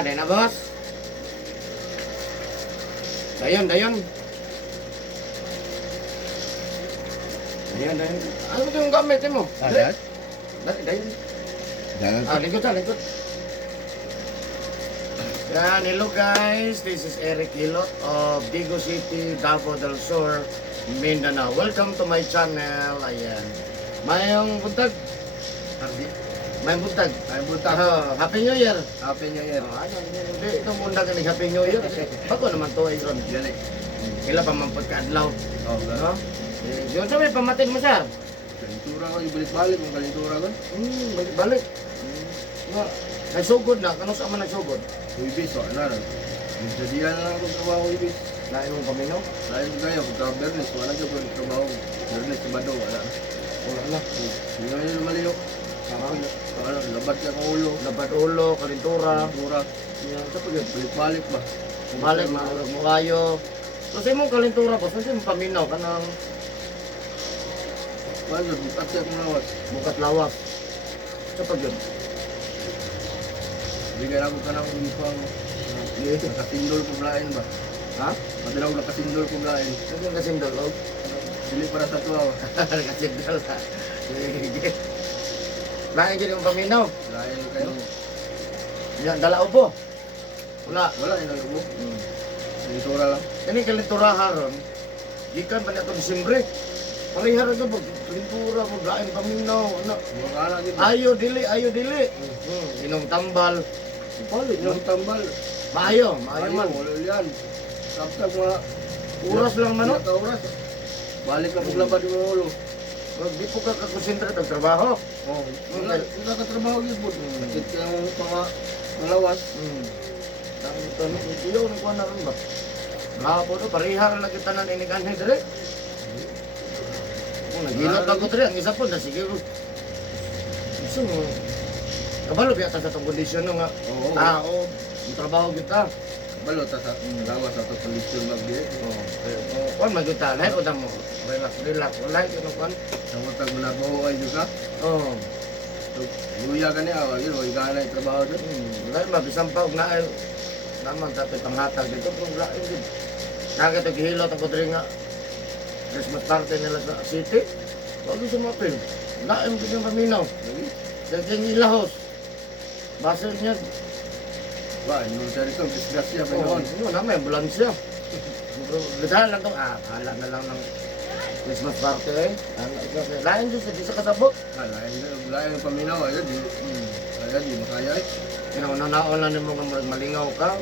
Day na boss. Dayon. Dayon. Ano yung gamit mo? Dayan? Dayon. Dayan. Lingkod. Yan, hello guys. This is Eric Hilot of Digo City, Davao del Sur, Mindanao. Welcome to my channel. Ayan. Mayong buntag. Mayong buntag. Ay, buntag. Happy New Year. Happy New Year. Hindi, itong buntag ni Happy New Year. Bago naman to, Iron. Yan eh. Kila pa mampot ka adlaw. Oh, No? Yun sa may pamatin mo, sir. kalintura ko, ibalik-balik yung kalintura ko. Balik. Nga, nagsugod na. Kanong sa man nagsugod? Ibis, so ano rin. Nagsadihan na lang akong trabaho ibis. Lain mong paminaw? Lain ko kayo, pagka-bernes, wala ka po yung trabaho. Bernes, sabado, wala. Wala na. Hindi nga nila maliyo. Ano, labat ka kong ulo. Labat ulo, kalintura. Kalintura. Yan, sa pagod. Balik-balik ba? Balik, maurag mo kayo. Kasi mong kalintura po, kasi mong paminaw ka ng Paano, bukat siya kong lawas. bukat lawas. Sa pagod. Bigyan ako ka ng uniform. Nakasindol ko lain ba? Ha? Madalang nakasindol ko lain. Ano yung kasindol, oh? Dili para sa tuwa. Kasindol ha. Sige. Lain din yung paminaw. Lain kayo. Yan, dala upo. Wala. Wala, inalubo. Kalintura lang. Kani kalintura haron, gikan pa na ito Disimbre. Parihar ka po, kalintura mo, lain paminaw, ano. Mga anak dito. Ayo dili. Inong tambal. Balik, no? Yung tambal. Maayo man. Wala yan. Kapag mga Oras lang man, no? Oras. Balik na paglabad yung ulo. Di po ka kakonsentrate ang trabaho. Oh, wala ka trabaho yun po. Sakit ka yung pangalawas. Dami ito, iyo, nagkuhan na rin ba? Gapo no, parihar na kita na inikan na dire. Nagilot ako dire, ang isa po, sige ko. Gusto mo, kabalo biya ta sa itong kondisyon no nga. Oo. Tao, yung trabaho kita. Balo, ta sa lawas ato kondisyon magdi. Kuan magita, lahat o mo. Relax. Wala yun ang kuan. Sa matag mo na buhay juga. Oo. Luya ka niya, yun, o ikaw na yung trabaho doon. Wala yun, mabisang pa, na naman dapat panghatag dito, kung wala yun. Nakita gihilo ang kudri nga. Christmas party nila sa city. Huwag yung sumapil. Wala yun yung paminaw. Lagi? Kaya ilahos. Basa niya. Ba, yung sa rito, disgrasya pa yun. Oo, naman, ambulansya. Lidahan lang ito. Kala na lang ng Christmas party eh. Lain dyan di sa kasabot. Lain yung paminaw, ayun, di. Ayun, di makaya eh. Kinauna-naon lang mo nga malingaw ka.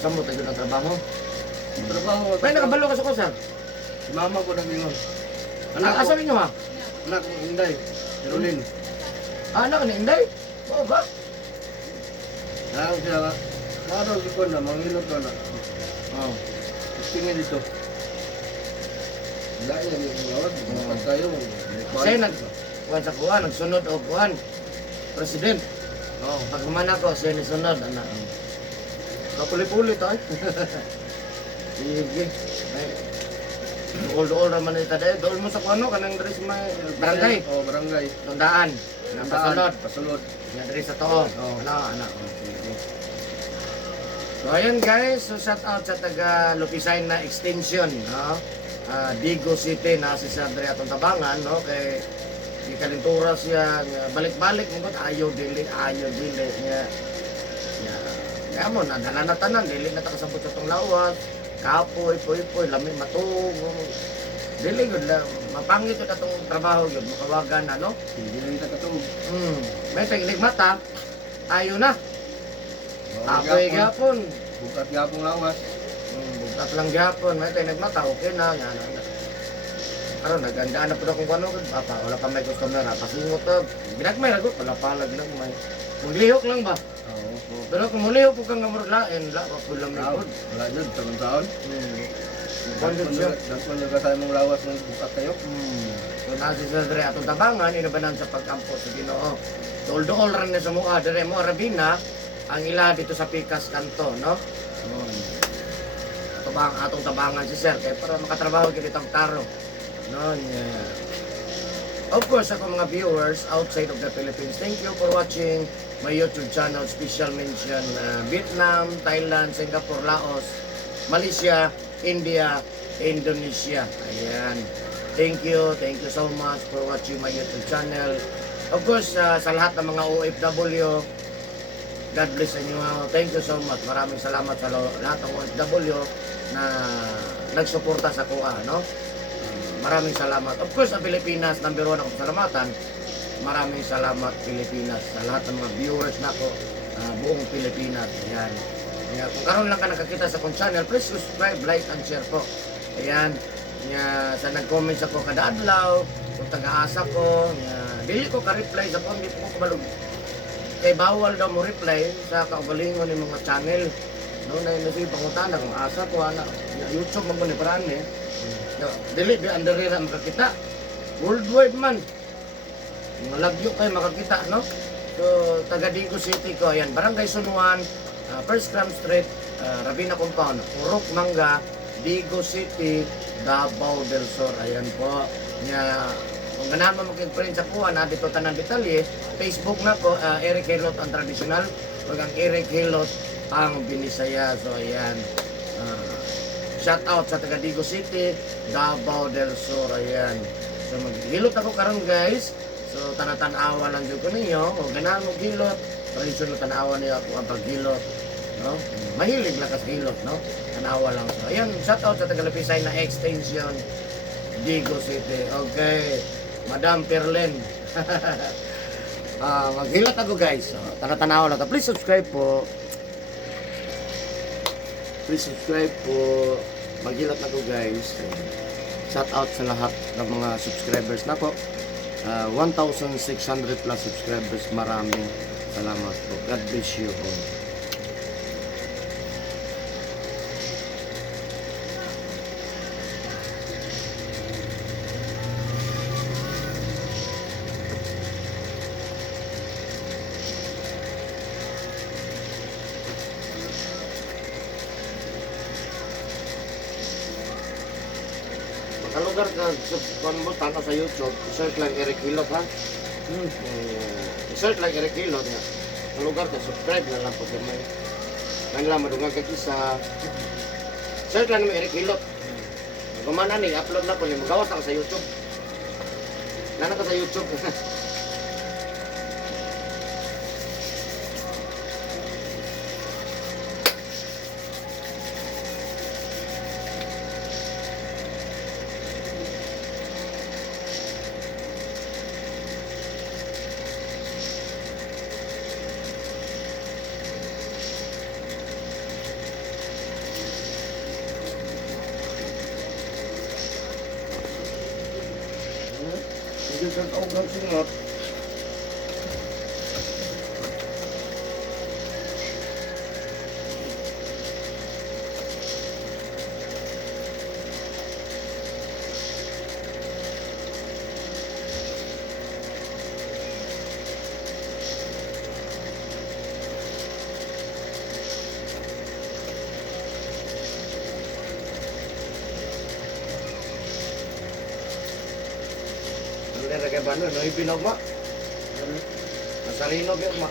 Saan mo tayo ng trabaho? Trabaho. May nakabalo ka sa kusag. Si mama ko nag-ingon. Asa ninyo ha? Anak ko, Inday. Carolyn. Anak ni Inday? Oo ba? Anak ko sila nga. Araw si ko na, mangilot ko na. Oo. Tingin dito. Dahil yung mga oras, pag tayo. Kasi kuhan sa kuhan, nagsunod o kuhan. President. Oo. Pag kumana ko, siya ni sunod, anak. Kapuli-puli tayo. Sige. Dool naman ito dahil. Dool mo sa kuhan, kanang dari sa may barangay. Oo, barangay. Tandaan. Napasunod. Pasulod. Yan dari sa too. Oo. Anak. Sige. So ayan guys, so shout out sa taga Lupisay na extension, no? Digo City na si Sadre atong tabangan, no? Kay di kalintura siya nga balik-balik mo ayaw dili niya. Kaya mo na dala na tanan dili na ta kasabot sa tong lawas. Kapoy, poy, lami matug. Dili gud la mapangit ito atong trabaho gyud makawagan na, no? Hindi lang kita katulog. May teknik mata. Ayo na. Apoy gapon. Bukat gapong lawas. Bukat lang gapon, may tayo nagmata, okay na, nga na. Karon nagandaan na po na kung ano, wala pa may customer, pasingot to. Ginagmay ragot, wala palag lang, may maglihok lang ba? Oo. Pero kung mulihok po kang gamurlain, wala po lang may good. Wala yun, taon-taon. Bonded siya. Dapat nyo kasay mong lawas ng bukat kayo. So nasi sa dere atong tabangan, inabanan sa pagkampo sa Ginoo. Dool-dool rin na sa mukha, dere mo Arabina, ang ila dito sa Pikas kanto, no? Atong tabangan si Sir, kaya para makatrabaho kita taro. No, yeah. Of course, ako mga viewers outside of the Philippines, thank you for watching my YouTube channel, special mention Vietnam, Thailand, Singapore, Laos, Malaysia, India, Indonesia. Ayan. Thank you so much for watching my YouTube channel. Of course, sa lahat ng mga OFW, God bless inyo. Thank you so much. Maraming salamat sa lahat ng OFW na nagsuporta sa kuha, no? Maraming salamat. Of course, sa Pilipinas, number 1 akong salamatan. Maraming salamat, Pilipinas. Sa lahat ng mga viewers na ko, buong Pilipinas. Ayan. Kaya, kung karoon lang ka nakakita sa kong channel, please subscribe, like, and share po. Ayan. Kaya, sa nag-comment ako kada adlaw, kung taga-asa ko, dili ko ka-reply sa comment ko kabalog. Kay bawal daw mo reply sa kaugalingon ng mga channel. No, na yung pangutana kung asa ko, YouTube mo ni paraan eh. Dili, under rin makakita. Worldwide man. Mga lagyo kayo makakita, no? So, taga Digo City ko, ayan, Barangay Sunuan, First Cram Street, Rabina Compound, Purok Manga, Digo City, Davao del Sur. Ayan po. Kung ganahan mo mag-print sa kuha na dito tanan detalye, Facebook na ko, Eric Hilot ang traditional, wag ang Eric Hilot ang Binisaya. So ayan. Shout out sa taga Digo City, Davao del Sur. Ayan. So maghilot ako karon guys. So tanatan-awa lang jud ko ninyo. Kung ganahan mo hilot, traditional tanawa niyo ako ang paghilot. No? Mahilig lang kas hilot, no? Tanawa lang. So ayan, shout out sa taga Lupisay na extension Digo City. Okay. Madam Perlen. Maghilot ako guys. So, tanaw lang. Please subscribe po. Please subscribe po. Maghilot ako guys. Shout out sa lahat ng mga subscribers na po. 1,600 plus subscribers. Maraming salamat po. God bless you all. Kalugar ka, kung mo tanaw sa YouTube, search lang Eric Hilot ha. Search lang Eric Hilot nga. Kalugar ka, subscribe na lang po sa may. Manila madungag ka isa. Search lang naman Eric Hilot. Kumana ni, upload na po niya. Magawas ako sa YouTube. Nana ka sa YouTube. Hindi ka kaugang singot. Ano kay bano, no ibinog ma. Masarino gyud ma.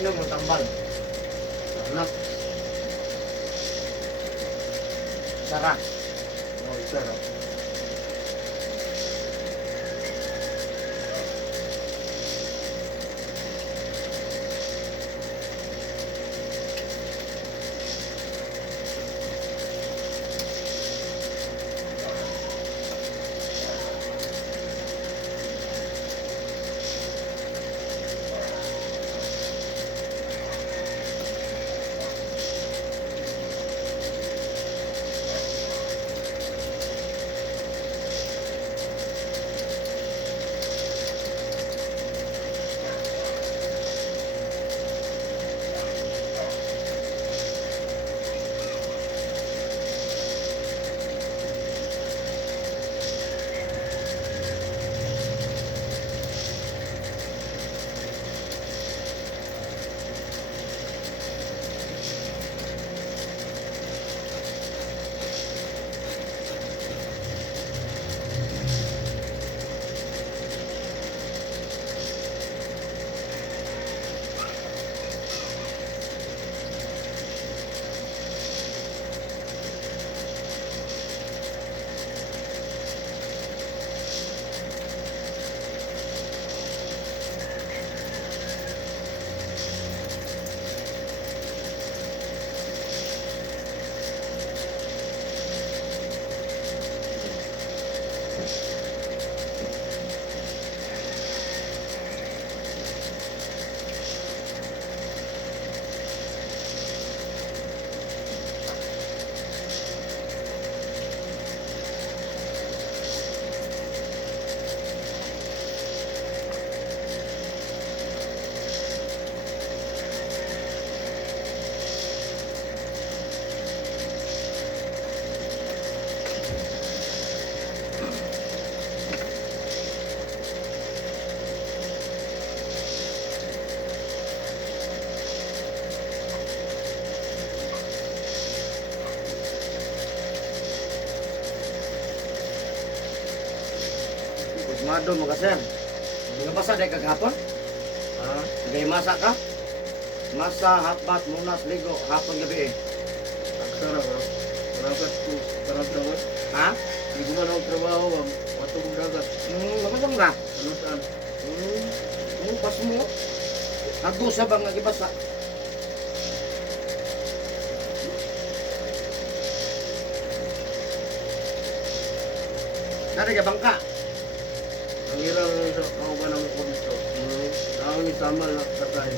inom ng tambal. Anak. Sarap. Oh, sarap. Kusmado mo ka, sir. Hindi ka basa dahil kagahapon? Ha? Dahil masa ka? Masa, hatbat, munas, ligo, hapon gabi eh. Sarap, ha? Maragat ko. Sarap naman. Ha? Hindi ko man ako trabaho, ha? Matong dagat. Mamatang na. Ano saan? Pas mo. Hago sa bang nagibasa. Dari ka bangka. Ang hirang sa kauban ng kulisto. Ako ni Samal na katay.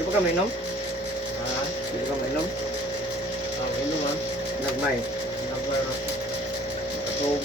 Di ba ka mainom? Ha? Di ba mainom? Ang inuman. Nagmay. Nagbayro. Katog.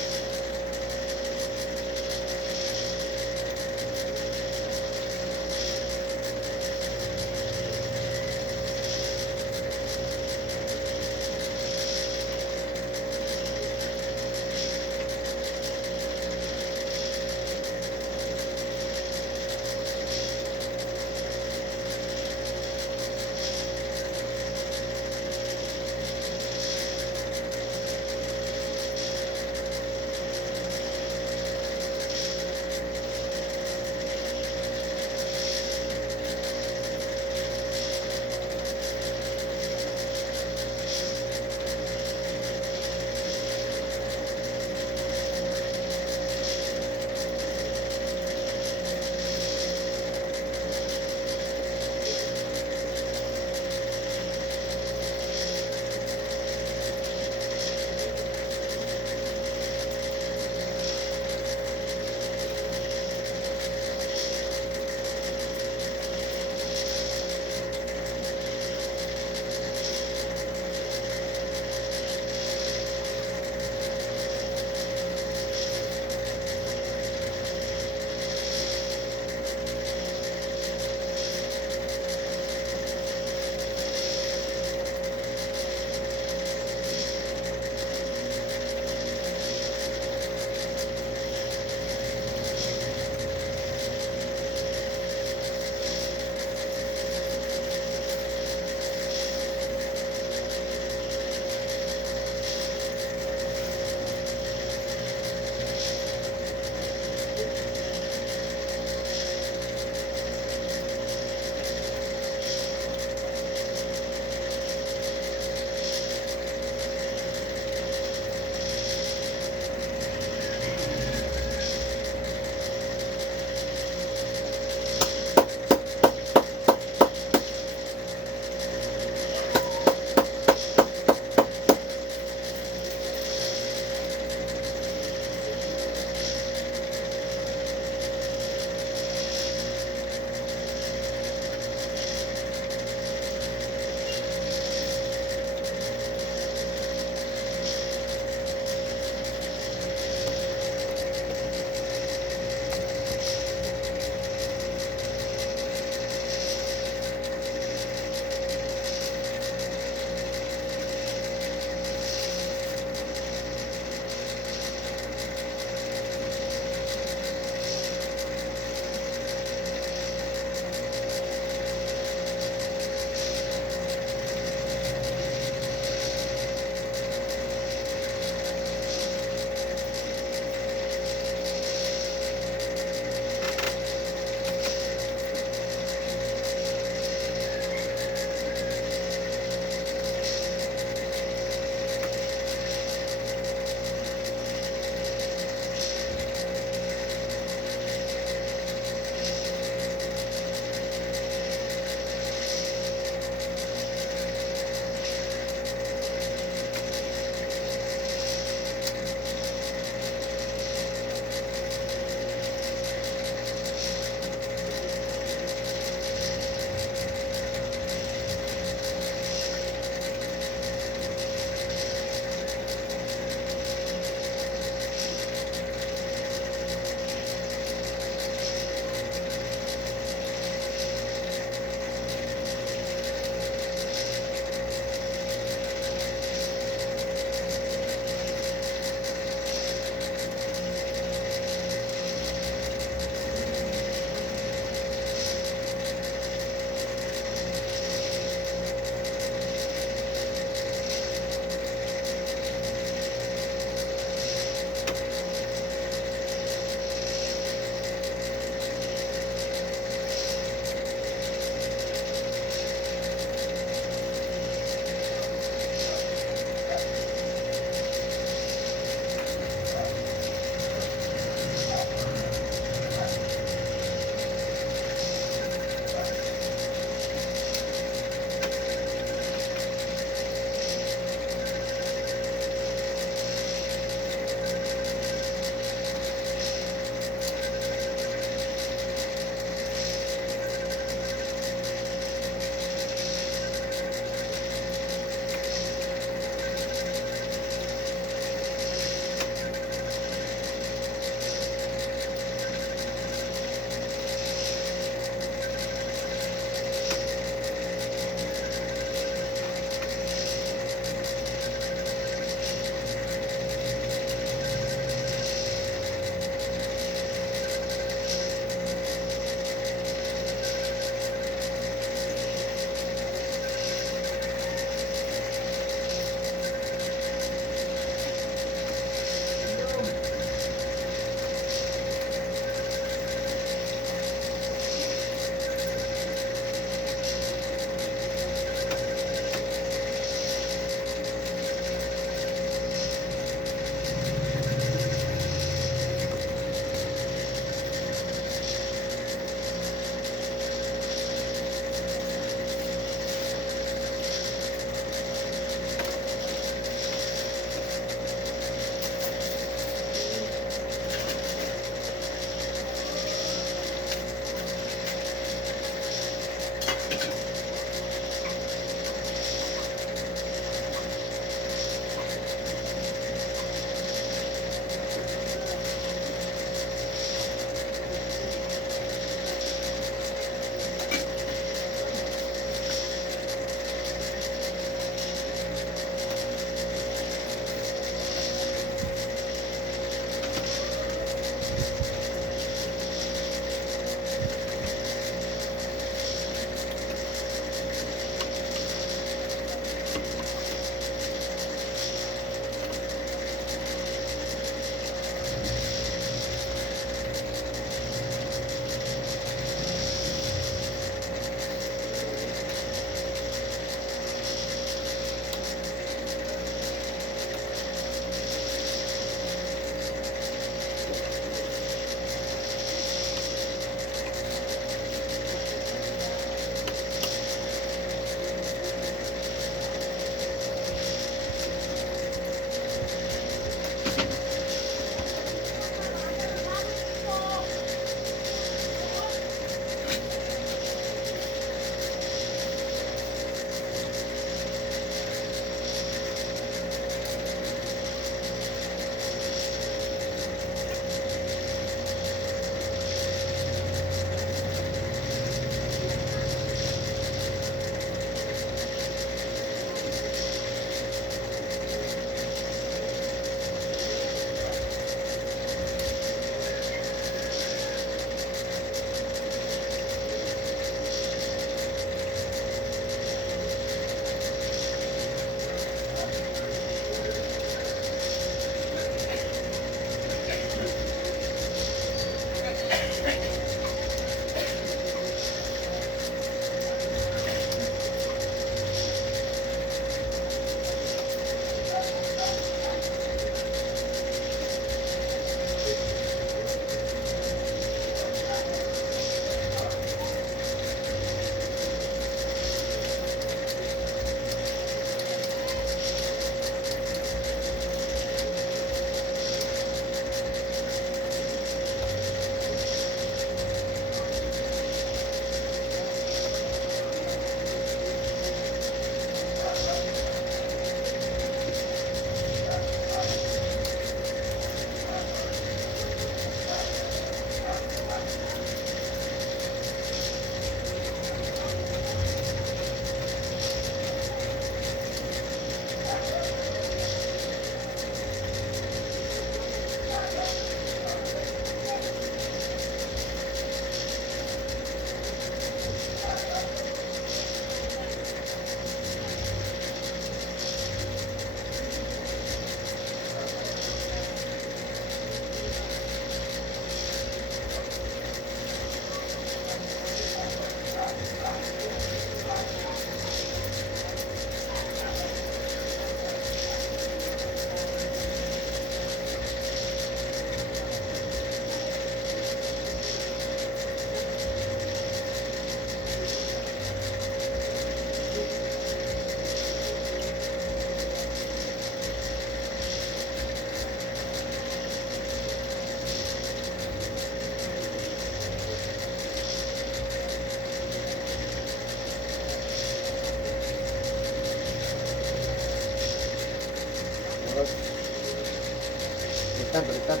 Baliktad.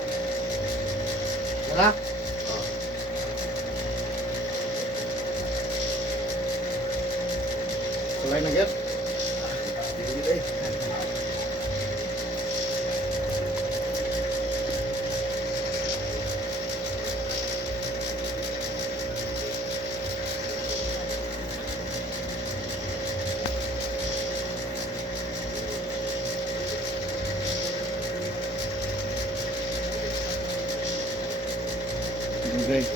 Wala? Sulay na gyud. Hindi eh. Okay.